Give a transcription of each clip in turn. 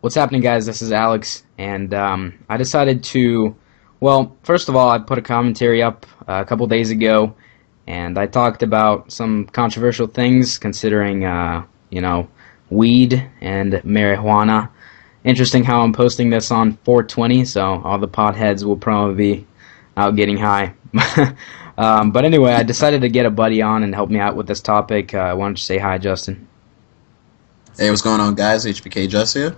What's happening, guys? This is Alex, and I decided to, well, first of all, I put a commentary up a couple days ago, and I talked about some controversial things considering, weed and marijuana. Interesting how I'm posting this on 420, so all the potheads will probably be out getting high. But anyway, I decided to get a buddy on and help me out with this topic. Why don't you say hi, Justin? Hey, what's going on, guys? HBK Just here.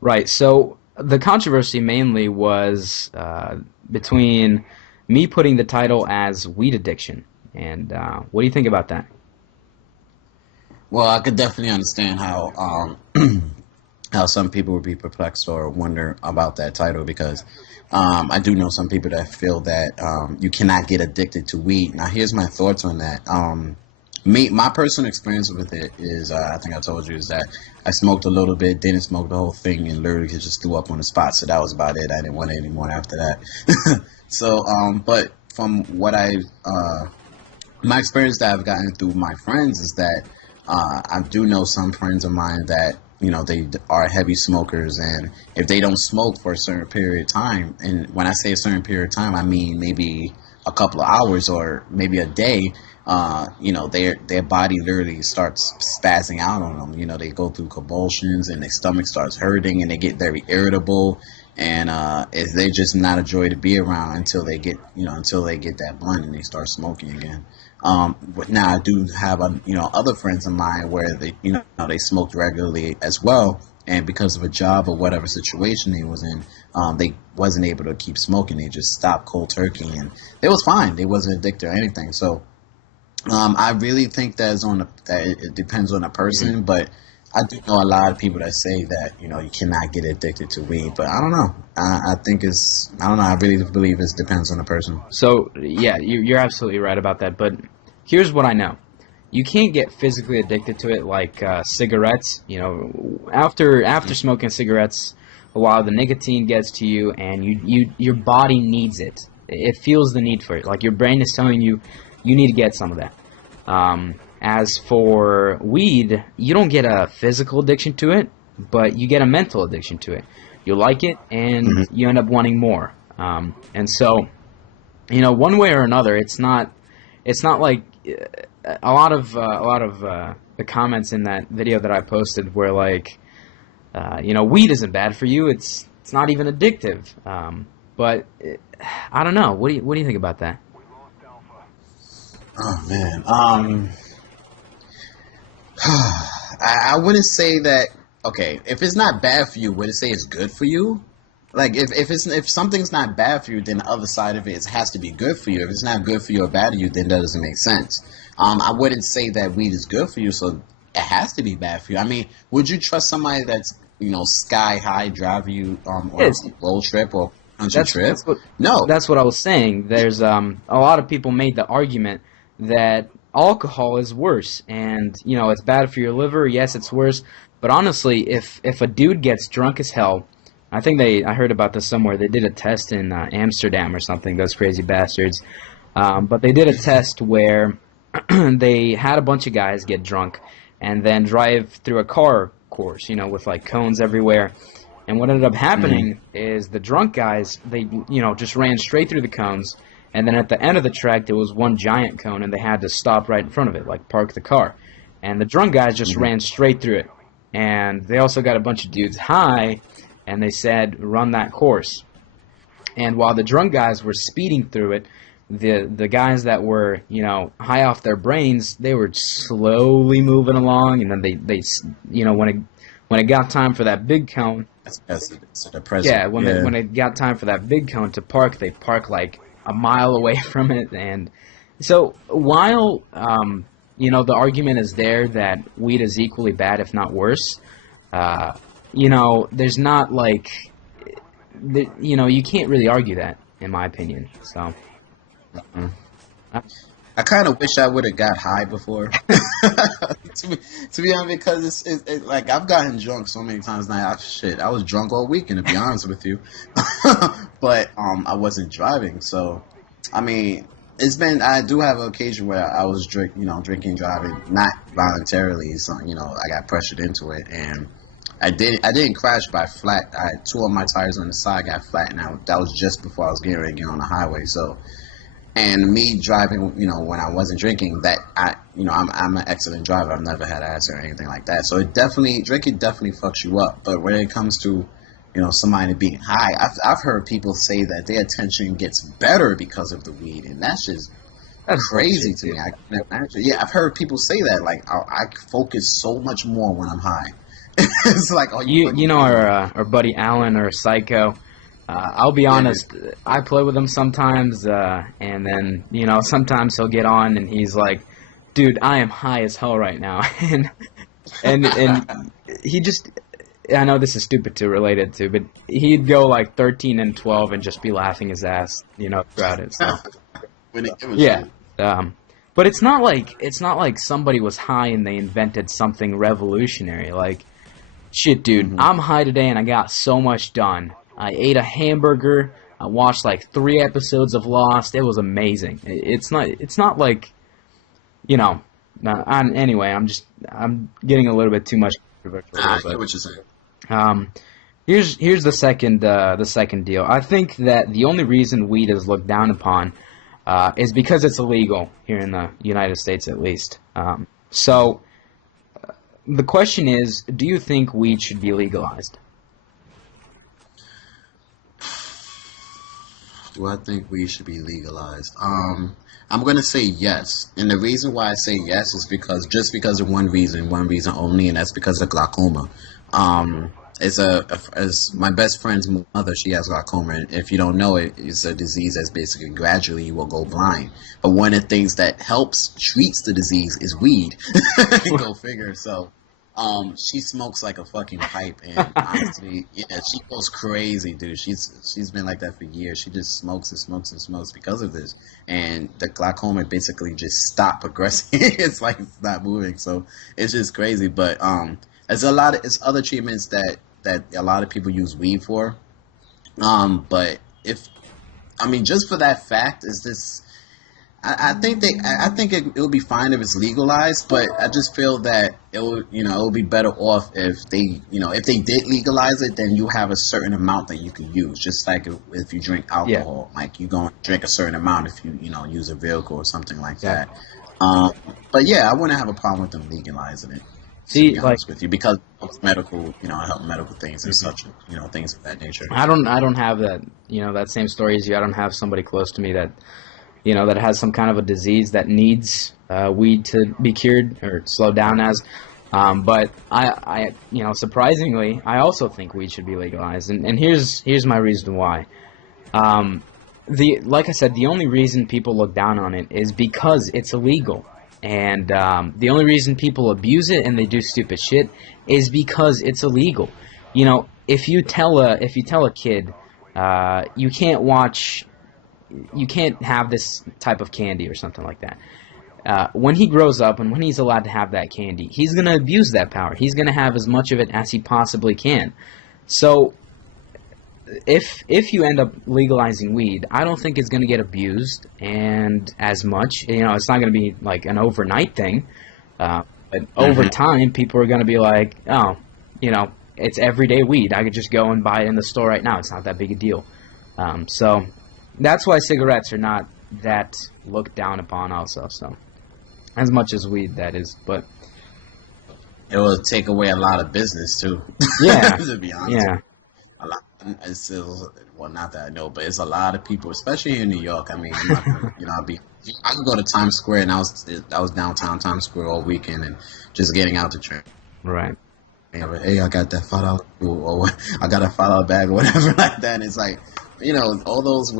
Right. So the controversy mainly was between me putting the title as weed addiction. And what do you think about that? Well, I could definitely understand how how some people would be perplexed or wonder about that title because I do know some people that feel that you cannot get addicted to weed. Now, here's my thoughts on that. My personal experience with it is, I think I told you, is that I smoked a little bit, didn't smoke the whole thing, and literally just threw up on the spot. So that was about it. I didn't want it anymore after that. But from my experience that I've gotten through my friends is that I do know some friends of mine that they are heavy smokers, and if they don't smoke for a certain period of time, and when I say a certain period of time, I mean maybe a couple of hours or maybe a day. Their body literally starts spazzing out on them. They go through convulsions and their stomach starts hurting and they get very irritable, and they're just not a joy to be around until they get that blunt and they start smoking again. But now I do have other friends of mine where they smoked regularly as well, and because of a job or whatever situation they was in, they wasn't able to keep smoking. They just stopped cold turkey, and it was fine. They wasn't addicted or anything. So I really think that it depends on the person, but I do know a lot of people that say that you cannot get addicted to weed, but I don't know. I think I don't know. I really believe it depends on the person. So, yeah, you're absolutely right about that. But here's what I know. You can't get physically addicted to it like cigarettes. After smoking cigarettes, a while the nicotine gets to you, and your body needs it. It feels the need for it. Like your brain is telling you, you need to get some of that. As for weed, you don't get a physical addiction to it, but you get a mental addiction to it. You like it, and Hmm. you end up wanting more. And so, one way or another, it's not like a lot of the comments in that video that I posted were like, weed isn't bad for you. It's not even addictive. But I don't know. What do you think about that? Oh man. I wouldn't say that. Okay, if it's not bad for you, would it say it's good for you? Like if something's not bad for you, then the other side of it has to be good for you. If it's not good for you or bad for you, then that doesn't make sense. I wouldn't say that weed is good for you, so it has to be bad for you. I mean, would you trust somebody that's sky high drive you on Yes, a road trip or country that's trip? that's what No. that's what I was saying. There's a lot of people made the argument that alcohol is worse, and it's bad for your liver. Yes, it's worse, but honestly, if a dude gets drunk as hell, I heard about this somewhere. They did a test in Amsterdam or something. Those crazy bastards. But they did a test where they had a bunch of guys get drunk and then drive through a car course, with like cones everywhere. And what ended up Hmm. happening is the drunk guys, they, just ran straight through the cones. And then at the end of the track, there was one giant cone, and they had to stop right in front of it, like park the car. And the drunk guys just Hmm. ran straight through it. And they also got a bunch of dudes high, and they said, run that course. And while the drunk guys were speeding through it, the guys that were high off their brains, they were slowly moving along, and then they when it got time for that big cone, That's the present. yeah, Yeah. when it got time for that big cone to park, they park like a mile away from it. And so while the argument is there that weed is equally bad, if not worse, uh, there's not like you can't really argue that, in my opinion. So, Mm. uh, I kind of wish I would have got high before. To be honest, because like I've gotten drunk so many times now. Shit, I was drunk all weekend to be honest with you, but I wasn't driving. So, I mean, I do have an occasion where I was drinking, driving, not voluntarily. So I got pressured into it, and I didn't crash, but I flat. I had two of my tires on the side got flat, and that was just before I was getting ready to get on the highway. So, and me driving, when I wasn't drinking, I'm an excellent driver. I've never had an accident or anything like that. So drinking definitely fucks you up. But when it comes to, somebody being high, I've heard people say that their attention gets better because of the weed, and that's crazy to me. I can imagine. Yeah, I've heard people say that. Like, I focus so much more when I'm high. It's like, oh, You know our buddy Alan or Psycho. I'll be honest, I play with him sometimes, and then sometimes he'll get on and he's like, "Dude, I am high as hell right now," and he just. I know this is stupid to relate it to, but he'd go like 13 and 12 and just be laughing his ass, throughout it. So. Yeah. But it's not like somebody was high and they invented something revolutionary. Like, shit, dude, I'm high today and I got so much done. I ate a hamburger. I watched like 3 episodes of Lost. It was amazing. It's not like, anyway, I'm getting a little bit too much. I get what you're saying. Here's the second deal. I think that the only reason weed is looked down upon is because it's illegal here in the United States, at least. So the question is, do you think weed should be legalized? Do I think weed should be legalized? I'm going to say yes. And the reason why I say yes is because of one reason only, and that's because of glaucoma. As my best friend's mother, she has glaucoma, and if you don't know it, it's a disease that's basically gradually you will go blind. But one of the things that treats the disease is weed. Go figure. So, she smokes like a fucking pipe, and honestly, yeah, she goes crazy, dude. She's been like that for years. She just smokes and smokes and smokes because of this, and the glaucoma basically just stopped progressing. It's like it's not moving, so it's just crazy. But it's other treatments that a lot of people use weed for. But just for that fact, is this. I think it would be fine if it's legalized, but I just feel that it would be better off if they did legalize it, then you have a certain amount that you can use, just like if you drink alcohol, like you go and drink a certain amount if you use a vehicle or something like that. But yeah, I wouldn't have a problem with them legalizing it. See, to be honest with you, because of medical, help medical things and such, things of that nature. I don't have that, that same story as you. I don't have somebody close to me that. That has some kind of a disease that needs weed to be cured or slowed down as. But I surprisingly, I also think weed should be legalized. And here's my reason why. Like I said, the only reason people look down on it is because it's illegal. And the only reason people abuse it and they do stupid shit is because it's illegal. If you tell a kid, you can't have this type of candy or something like that. When he grows up and when he's allowed to have that candy, he's going to abuse that power. He's going to have as much of it as he possibly can. So if you end up legalizing weed, I don't think it's going to get abused and as much. It's not going to be like an overnight thing. But over time, people are going to be like, oh, it's everyday weed. I could just go and buy it in the store right now. It's not that big a deal. So that's why cigarettes are not that looked down upon also. So as much as weed, that is. But it will take away a lot of business too. Yeah. To be honest. Yeah. A lot. It's still, well, not that I know, but it's a lot of people, especially in New York. I mean, I could go to Times Square, and I was downtown Times Square all weekend, and just getting out the train. Right. Hey, I got that $5, or I got a $5 bag, or whatever like that. And it's like, all those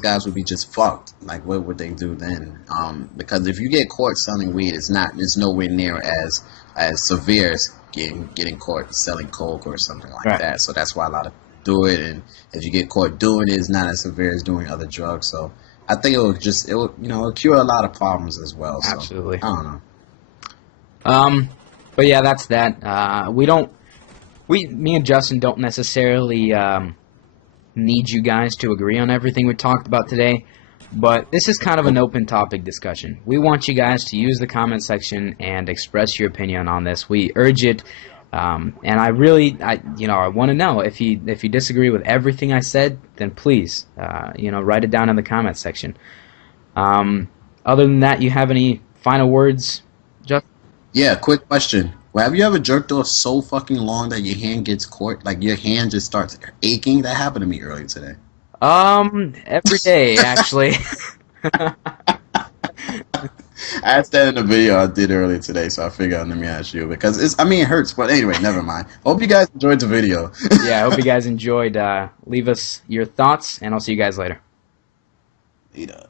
guys would be just fucked. Like, what would they do then? Because if you get caught selling weed, it's nowhere near as severe as getting caught selling coke or something like that. So that's why a lot of do it, and if you get caught doing it, it's not as severe as doing other drugs. So I think it will cure a lot of problems as well. So, absolutely. I don't know. But yeah, that's that. Me and Justin don't necessarily need you guys to agree on everything we talked about today, but this is kind of an open topic discussion. We want you guys to use the comment section and express your opinion on this. We urge it. And I really, I want to know if you disagree with everything I said, then please, write it down in the comment section. Other than that, you have any final words, Justin? Yeah, quick question. Well, have you ever jerked off so fucking long that your hand gets caught, like your hand just starts aching? That happened to me earlier today. Every day actually. I asked that in the video I did earlier today, so I figured let me ask you because it hurts. But anyway, never mind. Hope you guys enjoyed the video. Yeah, I hope you guys enjoyed. Leave us your thoughts, and I'll see you guys later. Later.